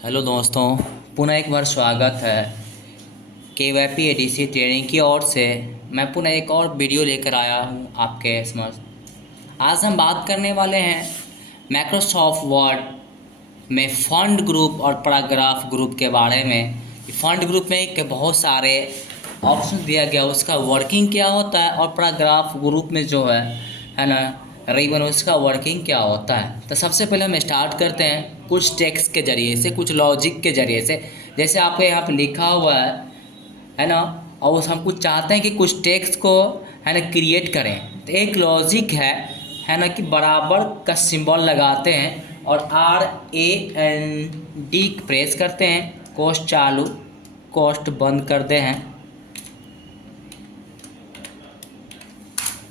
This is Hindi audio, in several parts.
हेलो दोस्तों, पुनः एक बार स्वागत है KYP ADC ट्रेनिंग की ओर से। मैं पुनः एक और वीडियो लेकर आया हूँ आपके समझ। आज हम बात करने वाले हैं माइक्रोसॉफ्ट वर्ड में फंड ग्रुप और पैराग्राफ ग्रुप के बारे में। फंड ग्रुप में एक बहुत सारे ऑप्शन दिया गया, उसका वर्किंग क्या होता है, और पैराग्राफ ग्रुप में जो है ना, रिबन, उसका वर्किंग क्या होता है। तो सबसे पहले हम स्टार्ट करते हैं कुछ टेक्स्ट के ज़रिए से, कुछ लॉजिक के ज़रिए से। जैसे आपके यहाँ पे लिखा हुआ है ना, और उस हम कुछ चाहते हैं कि कुछ टेक्स्ट को है ना क्रिएट करें। तो एक लॉजिक है ना, कि बराबर का सिंबल लगाते हैं और RAND प्रेस करते हैं, कोष्ठ चालू कोष्ठ बंद करते हैं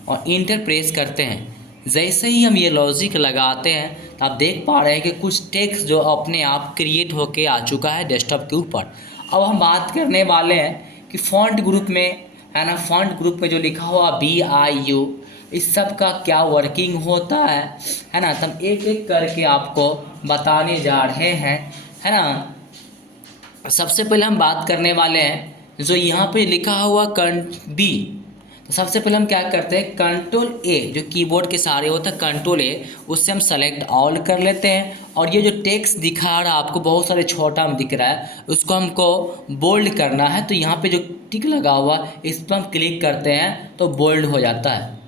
और इंटर प्रेस करते हैं। जैसे ही हम ये लॉजिक लगाते हैं तो आप देख पा रहे हैं कि कुछ टेक्स्ट जो अपने आप क्रिएट होके आ चुका है डेस्कटॉप के ऊपर। अब हम बात करने वाले हैं कि फॉन्ट ग्रुप में है ना, फॉन्ट ग्रुप में जो लिखा हुआ BIU, इस सब का क्या वर्किंग होता है ना। तो हम एक एक करके आपको बताने जा रहे हैं, है ना। सबसे पहले हम बात करने वाले हैं जो यहाँ पे लिखा हुआ B। तो सबसे पहले हम क्या करते हैं, Ctrl A, जो कीबोर्ड के सहारे होता है Ctrl A, उससे हम सेलेक्ट ऑल कर लेते हैं। और ये जो टेक्स्ट दिखा रहा है आपको बहुत सारे छोटा में दिख रहा है, उसको हमको बोल्ड करना है। तो यहाँ पे जो टिक लगा हुआ इस पर हम क्लिक करते हैं तो बोल्ड हो जाता है।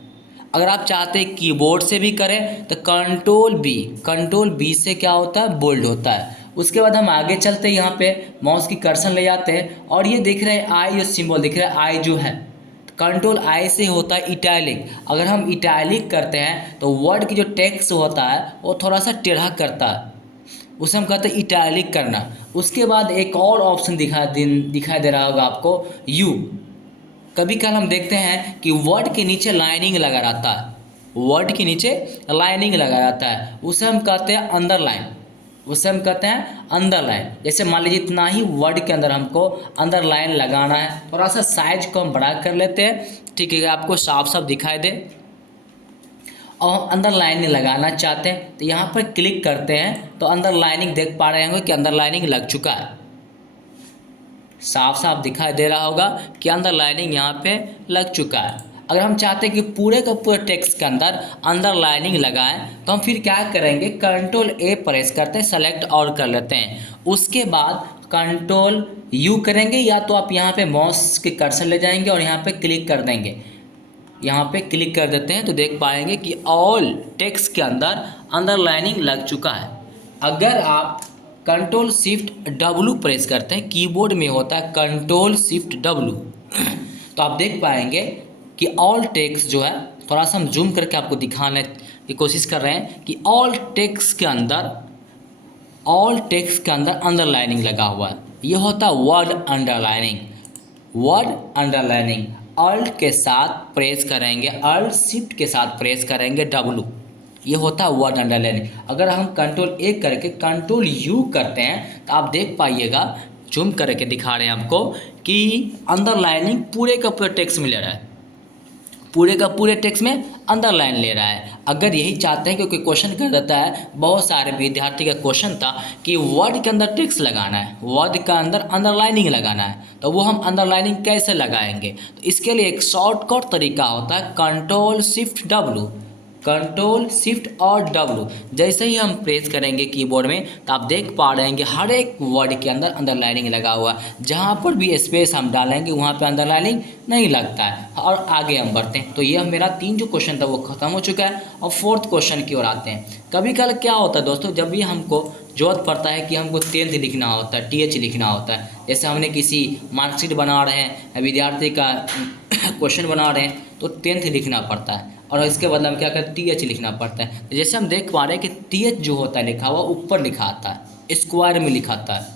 अगर आप चाहते हैं कीबोर्ड से भी करें तो कंट्रोल बी से क्या होता है, बोल्ड होता है। उसके बाद हम आगे चलते हैं, यहाँ पे माउस की कर्सर ले जाते हैं और ये दिख रहे हैं आई, जो सिंबल दिख रहा है आई जो है, कंट्रोल आई से होता है इटैलिक। अगर हम इटैलिक करते हैं तो वर्ड की जो टेक्स्ट होता है वो थोड़ा सा टेढ़ा करता है, उसे हम कहते हैं इटैलिक करना। उसके बाद एक और ऑप्शन दिखाई दे रहा होगा आपको, यू। कभी कल हम देखते हैं कि वर्ड के नीचे लाइनिंग लगा रहता है, वर्ड के नीचे लाइनिंग लगा रहता है, उसे हम कहते हैं अंडरलाइन, उसे हम कहते हैं अंडरलाइन। जैसे मान लीजिए इतना ही वर्ड के अंदर हमको अंडरलाइन लगाना है, थोड़ा सा साइज को हम बड़ा कर लेते हैं, ठीक है, आपको साफ साफ दिखाई दे। और हम अंडरलाइनिंग लगाना चाहते हैं तो यहाँ पर क्लिक करते हैं तो अंडरलाइनिंग देख पा रहे होंगे कि अंडरलाइनिंग लग चुका है, साफ साफ दिखाई दे रहा होगा कि अंडरलाइनिंग यहाँ पे लग चुका है। अगर हम चाहते हैं कि पूरे का पूरे टेक्स्ट के अंदर अंडरलाइनिंग लगाएं तो हम फिर क्या करेंगे, Ctrl A प्रेस करते हैं, सेलेक्ट ऑल कर लेते हैं। उसके बाद Ctrl U करेंगे, या तो आप यहाँ पे माउस के कर्सर ले जाएंगे और यहाँ पे क्लिक कर देंगे। यहाँ पे क्लिक कर देते हैं तो देख पाएंगे कि ऑल टेक्स्ट के अंदर अंडरलाइनिंग लग चुका है। अगर आप Ctrl+Shift+W प्रेस करते हैं, कीबोर्ड में होता है Ctrl+Shift+W, तो आप देख पाएंगे कि ऑल टेक्स्ट जो है, थोड़ा सा हम जूम करके आपको दिखाने की कोशिश कर रहे हैं कि ऑल टेक्स्ट के अंदर अंडरलाइनिंग लगा हुआ है। ये होता है word underlining. Word underlining alt के साथ प्रेस करेंगे, अल्ट शिफ्ट के साथ प्रेस करेंगे W, ये होता है वर्ड अंडरलाइनिंग। अगर हम Ctrl A करके Ctrl U करते हैं तो आप देख पाइएगा, जूम करके दिखा रहे हैं आपको कि अंडरलाइनिंग पूरे का पूरे टेक्स्ट में ले रहा है, पूरे का पूरे टेक्स्ट में अंडरलाइन ले रहा है। अगर यही चाहते हैं, क्योंकि क्वेश्चन कर देता है, बहुत सारे विद्यार्थी का क्वेश्चन था कि वर्ड के अंदर टेक्स्ट लगाना है, वर्ड का अंदर अंडरलाइनिंग लगाना है, तो वो हम अंडरलाइनिंग कैसे लगाएंगे। तो इसके लिए एक शॉर्टकट तरीका होता है Ctrl+Shift+W, Ctrl+Shift+W। जैसे ही हम प्रेस करेंगे कीबोर्ड में तो आप देख पा रहे हैं कि हर एक वर्ड के अंदर अंडरलाइनिंग लगा हुआ है। जहाँ पर भी स्पेस हम डालेंगे वहाँ पे अंडरलाइनिंग नहीं लगता है। और आगे हम बढ़ते हैं, तो ये मेरा 3 जो क्वेश्चन था वो खत्म हो चुका है। और 4th क्वेश्चन की ओर आते हैं। कभी कल क्या होता है दोस्तों, जब भी हमको जरूरत पड़ता है कि हमको 10th लिखना होता है, TH लिखना होता है, जैसे हमने किसी मार्कशीट बना रहे हैं, विद्यार्थी का क्वेश्चन बना रहे हैं, तो 10th लिखना पड़ता है और इसके बदले हम क्या करते हैं, TH लिखना पड़ता है। तो जैसे हम देख पा रहे हैं कि TH जो होता है लिखा हुआ ऊपर लिखा आता है, स्क्वायर में लिखा आता है।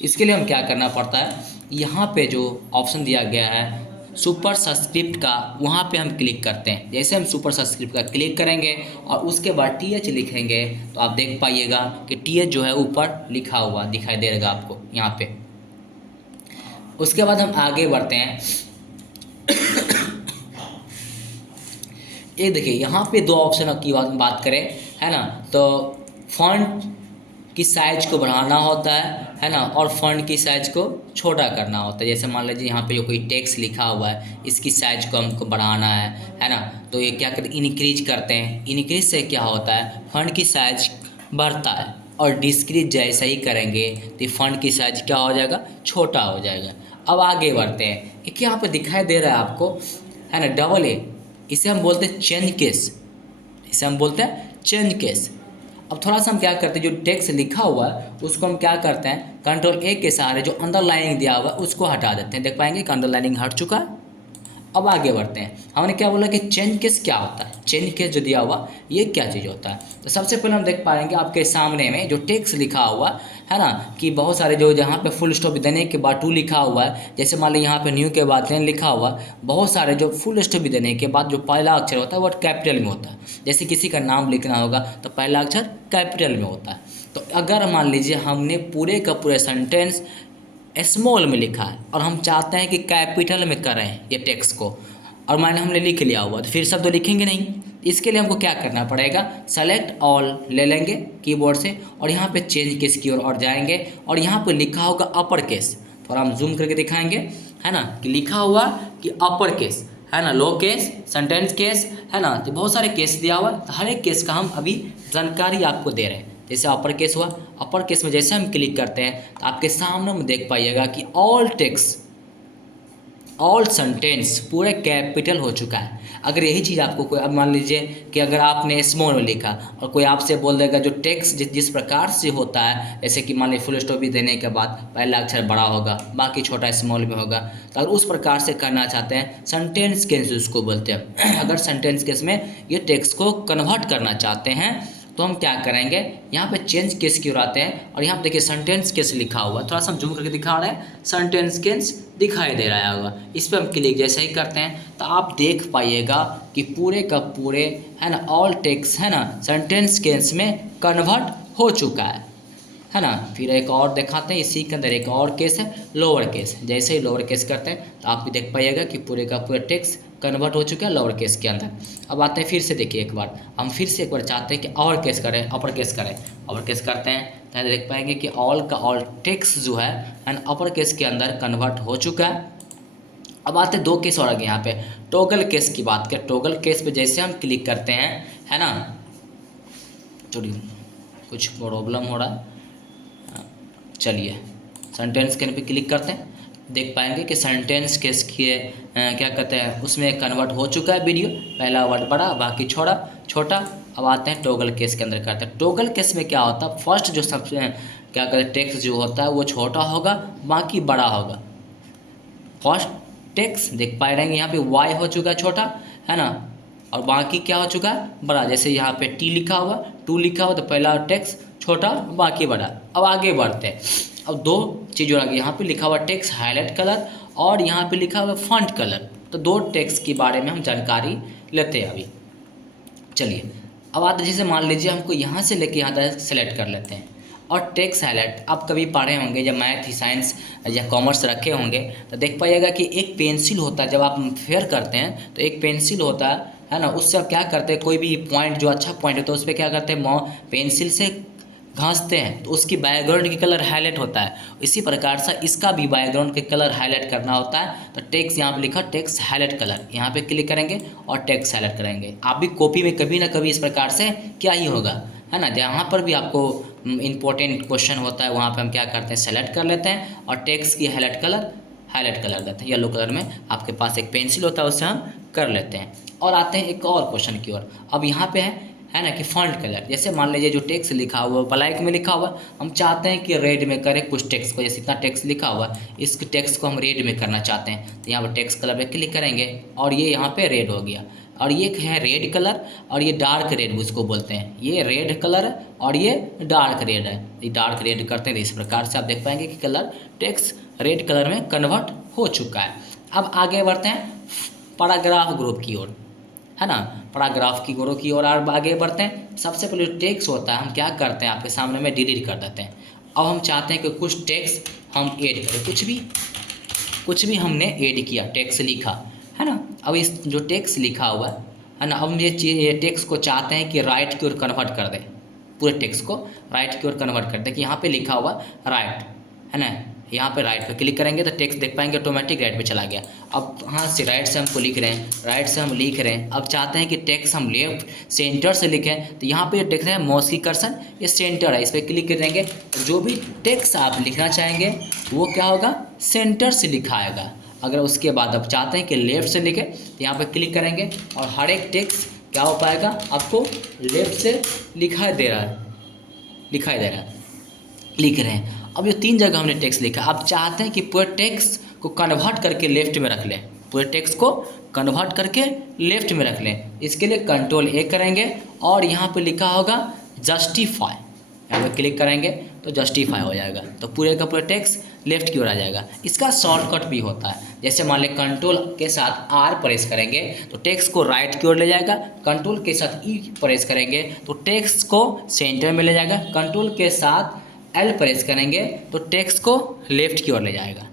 इसके लिए हम क्या करना पड़ता है, यहाँ पे जो ऑप्शन दिया गया है सुपर सब्सक्रिप्ट का, वहाँ पे हम क्लिक करते हैं। जैसे हम सुपर सब्सक्रिप्ट का क्लिक करेंगे और उसके बाद TH लिखेंगे तो आप देख पाइएगा कि TH जो है ऊपर लिखा हुआ दिखाई देगा आपको यहाँ पे। उसके बाद हम आगे बढ़ते हैं। ये देखिए यहाँ पे 2 ऑप्शन की बात करें, है ना, तो फॉन्ट की साइज को बढ़ाना होता है ना, और फ़ॉन्ट की साइज को छोटा करना होता है। जैसे मान लीजिए यहाँ पे जो कोई टेक्स्ट लिखा हुआ है, इसकी साइज को हमको बढ़ाना है ना, तो ये क्या करते हैं, इनक्रीज करते हैं। इनक्रीज से क्या होता है, फ़ॉन्ट की साइज बढ़ता है, और डिस्क्रीज जैसा ही करेंगे तो फ़ॉन्ट की साइज क्या हो जाएगा, छोटा हो जाएगा। अब आगे बढ़ते हैं, एक यहाँ पे दिखाई दे रहा है आपको, है ना, डबल ए, इसे हम बोलते हैं चेंज केस, इसे हम बोलते हैं चेंज केस। अब थोड़ा सा हम क्या करते हैं, जो टेक्स्ट लिखा हुआ है उसको हम क्या करते हैं, कंट्रोल ए के सहारे जो अंडरलाइनिंग दिया हुआ है उसको हटा देते हैं। देख पाएंगे कि अंडरलाइनिंग हट चुका है। अब आगे बढ़ते हैं, हमने क्या बोला कि चेंज केस क्या होता है, चेंज केस जो दिया हुआ ये क्या चीज़ होता है। तो सबसे पहले हम देख पाएंगे आपके सामने में जो टेक्स्ट लिखा हुआ है ना, कि बहुत सारे जो जहाँ पे फुल स्टॉप देने के बाद टू लिखा हुआ है, जैसे मान लीजिए यहाँ पे न्यू के बाद लेन लिखा हुआ, बहुत सारे जो फुल स्टॉप देने के बाद जो पहला अक्षर होता है वो कैपिटल में होता है। जैसे किसी का नाम लिखना होगा तो पहला अक्षर कैपिटल में होता है। तो अगर मान लीजिए हमने पूरे का पूरे सेंटेंस स्मॉल में लिखा है और हम चाहते हैं कि कैपिटल में करें ये टेक्स्ट को, और मैंने हमने लिख लिया हुआ तो फिर सब तो लिखेंगे नहीं। इसके लिए हमको क्या करना पड़ेगा, सेलेक्ट ऑल ले लेंगे कीबोर्ड से, और यहाँ पे चेंज केस की ओर जाएंगे, और यहाँ पे लिखा होगा अपर केस। थोड़ा हम जूम करके दिखाएंगे, है ना, कि लिखा हुआ कि अपर केस, है ना, लो केस, सेंटेंस केस, है ना, तो बहुत सारे केस दिया हुआ है। तो हर एक केस का हम अभी जानकारी आपको दे रहे हैं। जैसे अपर केस हुआ, अपर केस में जैसे हम क्लिक करते हैं तो आपके सामने में देख पाइएगा कि ऑल टेक्स्ट, ऑल सेंटेंस पूरे कैपिटल हो चुका है। अगर यही चीज़ आपको कोई, अब मान लीजिए कि अगर आपने स्मॉल में लिखा और कोई आपसे बोल देगा जो टेक्स्ट जिस प्रकार से होता है, जैसे कि मान लीजिए फुल स्टॉप भी देने के बाद पहला अक्षर बड़ा होगा, बाकी छोटा स्मॉल में होगा, तो अगर उस प्रकार से करना चाहते हैं, सेंटेंस केस उसको बोलते हैं। अगर सेंटेंस केस में ये टेक्स्ट को कन्वर्ट करना चाहते हैं तो हम क्या करेंगे, यहाँ पे चेंज केस की ओर आते हैं, और यहाँ पे देखिए सेंटेंस केस लिखा हुआ है। थोड़ा सा हम जूम करके दिखा रहे हैं, सेंटेंस केस दिखाई दे रहा होगा। इस पर हम क्लिक जैसे ही करते हैं तो आप देख पाइएगा कि पूरे का पूरे, है ना, ऑल टेक्स्ट, है ना, सेंटेंस केस में कन्वर्ट हो चुका है ना। फिर एक और दिखाते हैं, इसी के अंदर एक और केस है, लोअर केस। जैसे ही लोअर केस करते हैं तो आप भी देख पाइएगा कि पूरे का पूरा टेक्स्ट कन्वर्ट हो चुका है लोअर केस के अंदर। अब आते हैं फिर से, देखिए एक बार हम फिर से एक बार चाहते हैं कि और केस करें, अपर केस करें, अपर केस करते हैं तो देख पाएंगे कि ऑल का ऑल टेक्स्ट जो है एंड अपर केस के अंदर कन्वर्ट हो चुका है। अब आते हैं दो केस और आगे, यहाँ पे टॉगल केस की बात करें। टॉगल केस पे जैसे हम क्लिक करते हैं, है ना, चलिए कुछ प्रॉब्लम हो रहा है, चलिए सेंटेंस के पे क्लिक करते हैं, देख पाएंगे कि सेंटेंस केस की क्या कहते हैं उसमें कन्वर्ट हो चुका है वीडियो। पहला वर्ड बड़ा, बाकी छोटा। अब आते हैं टॉगल केस के अंदर करते हैं। टॉगल केस में क्या होता है, फर्स्ट जो सबसे क्या कहते हैं टेक्स्ट जो होता है वो छोटा होगा, बाकी बड़ा होगा। फर्स्ट टेक्स्ट देख पाए रहेंगे यहाँ पे वाई हो चुका है छोटा, है ना, और बाकी क्या हो चुका है बड़ा। जैसे यहाँ पे टी लिखा हुआ, टू लिखा हुआ, तो पहला टेक्स्ट छोटा, बाकी बड़ा। अब आगे बढ़ते हैं, अब दो चीज़ और आगे, यहाँ पे लिखा हुआ टेक्स्ट हाईलाइट कलर, और यहाँ पे लिखा हुआ फॉन्ट कलर। तो दो टेक्स्ट के बारे में हम जानकारी लेते हैं अभी। चलिए अब आते, जैसे मान लीजिए हमको यहाँ से लेके यहाँ तक सेलेक्ट कर लेते हैं, और टेक्स्ट हाईलाइट आप कभी पढ़े होंगे, जब मैथ साइंस या कॉमर्स रखे होंगे तो देख पाइएगा कि एक पेंसिल होता है, जब आप फेयर करते हैं तो एक पेंसिल होता है ना, उससे आप क्या करते हैं, कोई भी पॉइंट जो अच्छा पॉइंट है तो उस पर क्या करते हैं, पेंसिल से घांसते हैं तो उसकी बैकग्राउंड की कलर हाईलाइट होता है। इसी प्रकार से इसका भी बैकग्राउंड के कलर हाईलाइट करना होता है। तो टेक्स्ट यहाँ पे लिखा टेक्स्ट हाईलाइट कलर, यहाँ पे क्लिक करेंगे और टेक्स्ट हाईलाइट करेंगे। आप भी कॉपी में कभी ना कभी इस प्रकार से क्या ही होगा, है ना, जहाँ पर भी आपको इंपॉर्टेंट क्वेश्चन होता है वहाँ पे हम क्या करते हैं, सेलेक्ट कर लेते हैं और टेक्स्ट की हाईलाइट कलर देते हैं। येलो कलर में आपके पास एक पेंसिल होता है, उससे हम कर लेते हैं। और आते हैं एक और क्वेश्चन की ओर। अब यहाँ पे है ना कि फॉन्ट कलर, जैसे मान लीजिए जो टेक्स्ट लिखा हुआ ब्लैक में लिखा हुआ, हम चाहते हैं कि रेड में करें कुछ टेक्स्ट को। जैसे इतना टेक्स्ट लिखा हुआ, इस टेक्स्ट को हम रेड में करना चाहते हैं, तो यहाँ पर टेक्स्ट कलर पे क्लिक करेंगे और ये यहाँ पे रेड हो गया। और ये है रेड कलर, और ये डार्क रेड उसको बोलते हैं। ये रेड कलर और ये डार्क रेड है। ये डार्क रेड करते हैं, इस प्रकार से आप देख पाएंगे कि कलर टेक्स्ट रेड कलर में कन्वर्ट हो चुका है। अब आगे बढ़ते हैं पैराग्राफ ग्रुप की ओर, है ना, पैराग्राफ की गोरों की ओर आगे बढ़ते हैं। सबसे पहले टेक्स्ट होता है, हम क्या करते हैं, आपके सामने में डिलीट कर देते हैं। अब हम चाहते हैं कि कुछ टेक्स्ट हम ऐड करें, कुछ भी हमने ऐड किया, टेक्स्ट लिखा, है ना। अब इस जो टेक्स्ट लिखा हुआ है ना, अब ये टेक्स्ट को चाहते हैं कि राइट की ओर कन्वर्ट कर दें, पूरे टेक्स्ट को राइट की ओर कन्वर्ट कर देखिए यहाँ पे लिखा हुआ राइट है ना, यहाँ पे राइट पे क्लिक करेंगे तो टेक्स्ट देख पाएंगे ऑटोमेटिक राइट पे चला गया। अब हाँ से राइट से हमको लिख रहे हैं, राइट से हम लिख रहे हैं, अब चाहते हैं कि टेक्स्ट हम लेफ्ट सेंटर से लिखें तो यहाँ पे देख रहे हैं माउस की कर्सर ये सेंटर है, इस पर क्लिक करेंगे जो भी टेक्स्ट आप लिखना चाहेंगे वो क्या होगा सेंटर से लिखा आएगा। अगर उसके बाद आप चाहते हैं कि लेफ्ट से लिखें तो यहाँ पर क्लिक करेंगे और हर एक टेक्स्ट क्या हो पाएगा आपको लेफ्ट से दिखाई दे रहा है, लिख रहे हैं। अब ये 3 जगह हमने टेक्स्ट लिखा, आप चाहते हैं कि पूरे टेक्स्ट को कन्वर्ट करके लेफ्ट में रख लें, पूरे टेक्स्ट को कन्वर्ट करके लेफ्ट में रख लें। इसके लिए Ctrl+A करेंगे और यहाँ पे लिखा होगा जस्टिफाई, यहाँ पे क्लिक करेंगे तो जस्टिफाई हो जाएगा, तो पूरे का पूरा टेक्स्ट लेफ्ट की ओर आ जाएगा। इसका शॉर्टकट भी होता है, जैसे मान लें कंट्रोल के साथ R प्रेस करेंगे तो टेक्स्ट को राइट की ओर ले जाएगा, कंट्रोल के साथ E प्रेस करेंगे तो टेक्स्ट को सेंटर में ले जाएगा, कंट्रोल के साथ L प्रेस करेंगे तो टेक्स्ट को लेफ्ट की ओर ले जाएगा।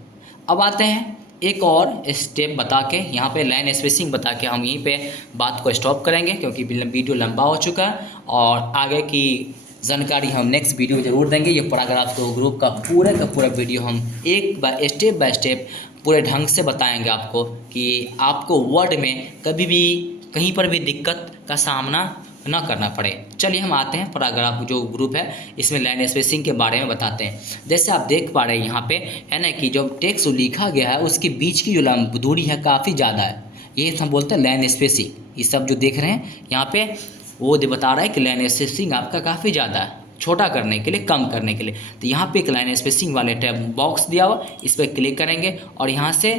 अब आते हैं एक और स्टेप बता के, यहाँ पे लाइन स्पेसिंग बता के हम यहीं पे बात को स्टॉप करेंगे क्योंकि वीडियो लंबा हो चुका है और आगे की जानकारी हम नेक्स्ट वीडियो में ज़रूर देंगे। ये पैराग्राफ को ग्रुप का पूरा वीडियो हम स्टेप बाय स्टेप पूरे ढंग से बताएंगे आपको कि आपको वर्ड में कभी भी कहीं पर भी दिक्कत का सामना ना करना पड़े। चलिए हम आते हैं पैराग्राफ जो ग्रुप है इसमें लाइन स्पेसिंग के बारे में बताते हैं। जैसे आप देख पा रहे हैं यहाँ पे है ना कि जो टेक्स्ट लिखा गया है उसके बीच की जो दूरी है काफ़ी ज़्यादा है, ये हम बोलते हैं लाइन स्पेसिंग। ये सब जो देख रहे हैं यहाँ पे वो बता रहा है कि लाइन स्पेसिंग आपका काफ़ी ज़्यादा है, छोटा करने के लिए कम करने के लिए। तो यहाँ पे एक लाइन स्पेसिंग वाले टैब बॉक्स दिया हुआ, इस पर क्लिक करेंगे और यहाँ से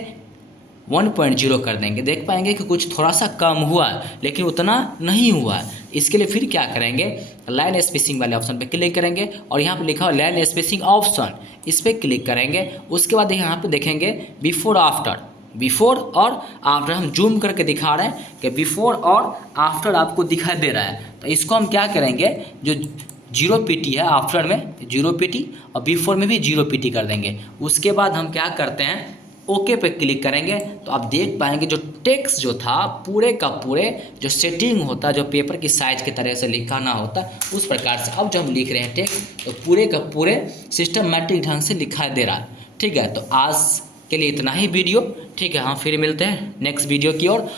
1.0 कर देंगे। देख पाएंगे कि कुछ थोड़ा सा कम हुआ है लेकिन उतना नहीं हुआ है। इसके लिए फिर क्या करेंगे, लाइन स्पेसिंग वाले ऑप्शन पे क्लिक करेंगे और यहाँ पे लिखा हुआ लाइन स्पेसिंग ऑप्शन, इस पर क्लिक करेंगे। उसके बाद यहाँ पे देखेंगे बिफोर और आफ्टर, हम जूम करके दिखा रहे हैं कि बिफोर और आफ्टर आपको दिखाई दे रहा है। तो इसको हम क्या करेंगे, जो 0 PT है आफ्टर में 0 PT और बिफोर में भी 0 PT कर देंगे। उसके बाद हम क्या करते हैं ओके पे क्लिक करेंगे तो आप देख पाएंगे जो टेक्स्ट जो था पूरे का पूरे जो सेटिंग होता, जो पेपर की साइज की तरह से लिखा ना होता उस प्रकार से अब जो हम लिख रहे हैं टेक्स्ट तो पूरे का पूरे सिस्टमैटिक ढंग से दिखाई दे रहा है। ठीक है, तो आज के लिए इतना ही वीडियो। ठीक है, हम फिर मिलते हैं नेक्स्ट वीडियो की ओर